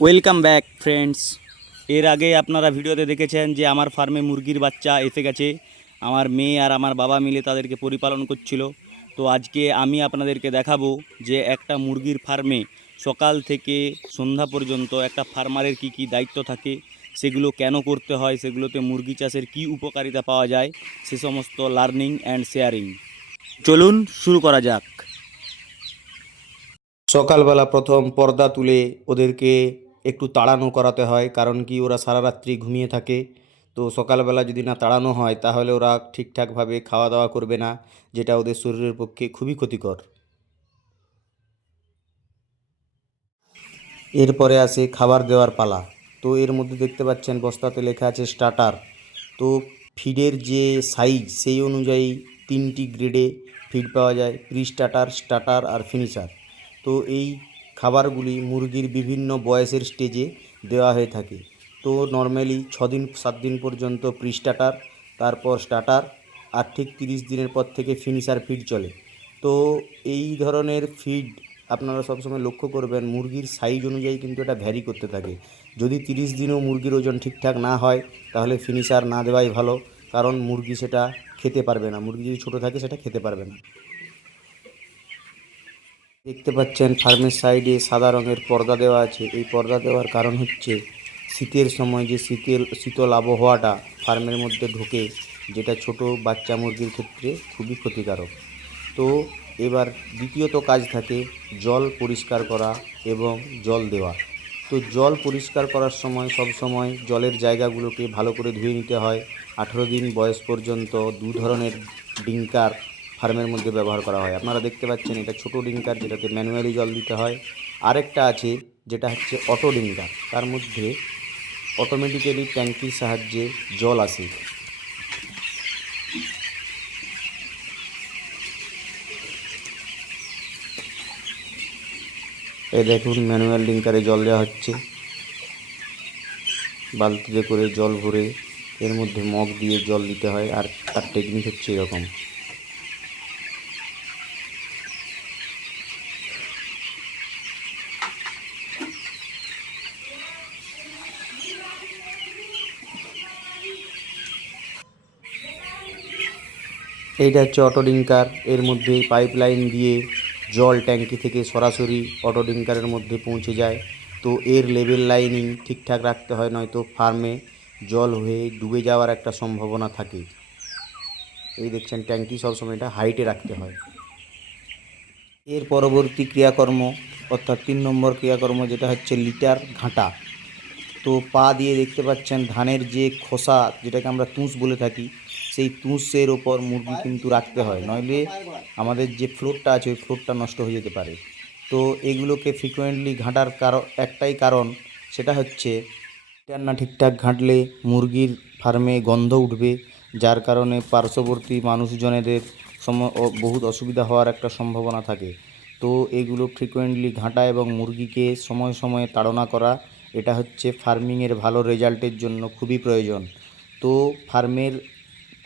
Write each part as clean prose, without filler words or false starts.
Welcome back friends. এর আগে আপনারা ভিডিওতে দেখেছেন যে আমার ফার্মে মুরগির বাচ্চা এসে গেছে। আমার মেয়ে আর আমার বাবা মিলে তাদেরকে পরিপালন করছিল। তো আজকে আমি আপনাদেরকে দেখাবো যে একটা মুরগির ফার্মে সকাল থেকে সন্ধ্যা পর্যন্ত একটা ফার্মারের কি কি দায়িত্ব থাকে, সেগুলো কেন করতে হয়, সেগুলোতে মুরগি চাষের কি উপকারিতা পাওয়া যায়, সে সমস্ত লার্নিং অ্যান্ড শেয়ারিং। চলুন শুরু করা যাক। সকালবেলা প্রথম পর্দা তুলে ওদেরকে একটু তাড়ানো করাতে হয়, কারণ কি ওরা সারা রাত্রি ঘুমিয়ে থাকে। তো সকালবেলা যদি না তাড়ানো হয় তাহলে ওরা ঠিকঠাকভাবে খাওয়া দাওয়া করবে না, যেটা ওদের শরীরের পক্ষে খুবই ক্ষতিকর। এরপরে আসে খাবার দেওয়ার পালা। তো এর মধ্যে দেখতে পাচ্ছেন বস্তাতে লেখা আছে স্টার্টার। তো ফিডের যে সাইজ সেই অনুযায়ী তিনটি গ্রেডে ফিড পাওয়া যায়: প্রি স্টার্টার, স্টার্টার আর ফিনিশার। তো এই খাবারগুলি মুরগির বিভিন্ন বয়সের স্টেজে দেওয়া হয়ে থাকে। তো নর্মালি 6 দিন 7 দিন পর্যন্ত প্রি স্টার্টার, তারপর স্টার্টার, আর ঠিক 30 দিনের পর থেকে ফিনিশার ফিড চলে। তো এই ধরনের ফিড আপনারা সবসময় লক্ষ্য করবেন, মুরগির সাইজ অনুযায়ী কিন্তু এটা ভ্যারি করতে থাকে। যদি 30 দিনেও মুরগির ওজন ঠিকঠাক না হয় তাহলে ফিনিশার না দেওয়াই ভালো, কারণ মুরগি সেটা খেতে পারবে না। মুরগি যদি ছোটো থাকে সেটা খেতে পারবে না। দেখতে পাচ্ছেন ফার্মের সাইডে সাদা রঙের পর্দা দেওয়া আছে। এই পর্দা দেওয়ার কারণ হচ্ছে শীতের সময় যে শীতল আবহাওয়াটা ফার্মের মধ্যে ঢোকে, যেটা ছোট বাচ্চা মুরগির ক্ষেত্রে খুবই ক্ষতিকারক। তো এবার দ্বিতীয়ত কাজ থাকে জল পরিষ্কার করা এবং জল দেওয়া। তো জল পরিষ্কার করার সময় সব সময় জলের জায়গাগুলোকে ভালো করে ধুয়ে নিতে হয়। 18 দিন বয়স পর্যন্ত দু ধরনের ডিঙ্কার ফার্মের মধ্যে ব্যবহার করা হয়। আপনারা দেখতে পাচ্ছেন এটা ছোট ডিঙ্কার, যেটাতে ম্যানুয়ালি জল দিতে হয়। আরেকটা আছে যেটা হচ্ছে অটো ডিঙ্কার, তার মধ্যে অটোমেটিক্যালি ট্যাঙ্কির সাহায্যে জল আসে। এই দেখুন ম্যানুয়াল ডিঙ্কারে জল দেওয়া হচ্ছে। বালতিতে করে জল ভরে এর মধ্যে মগ দিয়ে জল দিতে হয়, আর তার টেকনিক হচ্ছে এরকম। এইটা হচ্ছে অটো ডিঙ্কার। এর মধ্যে পাইপ লাইন দিয়ে জল ট্যাঙ্কি থেকে সরাসরি অটো ডিঙ্কারের মধ্যে পৌঁছে যায়। তো এর লেভেল লাইনিং ঠিকঠাক রাখতে হয়, নয়তো ফার্মে জল হয়ে ডুবে যাওয়ার একটা সম্ভাবনা থাকে। এই দেখছেন ট্যাঙ্কি সবসময় এটা হাইটে রাখতে হয়। এর পরবর্তী ক্রিয়াকর্ম অর্থাৎ 3 নম্বর ক্রিয়াকর্ম, যেটা হচ্ছে লিটার ঘাঁটা। তো পা দিয়ে দেখতে পাচ্ছেন ধানের যে খোসা, যেটাকে আমরা তুষ বলে থাকি, সেই তুষের ওপর মুরগি কিন্তু রাখতে হয়, নইলে আমাদের যে ফ্লোরটা আছে ওই ফ্লোরটা নষ্ট হয়ে যেতে পারে। তো এগুলোকে ফ্রিকোয়েন্টলি ঘাঁটার একটাই কারণ, সেটা হচ্ছে লিটার না ঠিকঠাক ঘাঁটলে মুরগির ফার্মে গন্ধ উঠবে, যার কারণে পার্শ্ববর্তী মানুষজনেদের বহুত অসুবিধা হওয়ার একটা সম্ভাবনা থাকে। তো এগুলো ফ্রিকোয়েন্টলি ঘাঁটা এবং মুরগিকে সময় সময়ে তাড়না করা, এটা হচ্ছে ফার্মিংয়ের ভালো রেজাল্টের জন্য খুবই প্রয়োজন। তো ফার্মের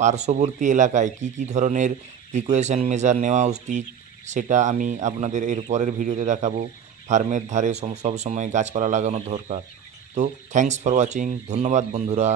পার্শ্ববর্তী এলাকায় কি কি ধরনের প্রিকশন মেজার নেওয়া উচিত সেটা আমি আপনাদের এর পরের ভিডিওতে দেখাবো। ফার্মের ধারে সব সময় গাছপালা লাগানো দরকার। তো থ্যাঙ্কস ফর ওয়াচিং, ধন্যবাদ বন্ধুরা।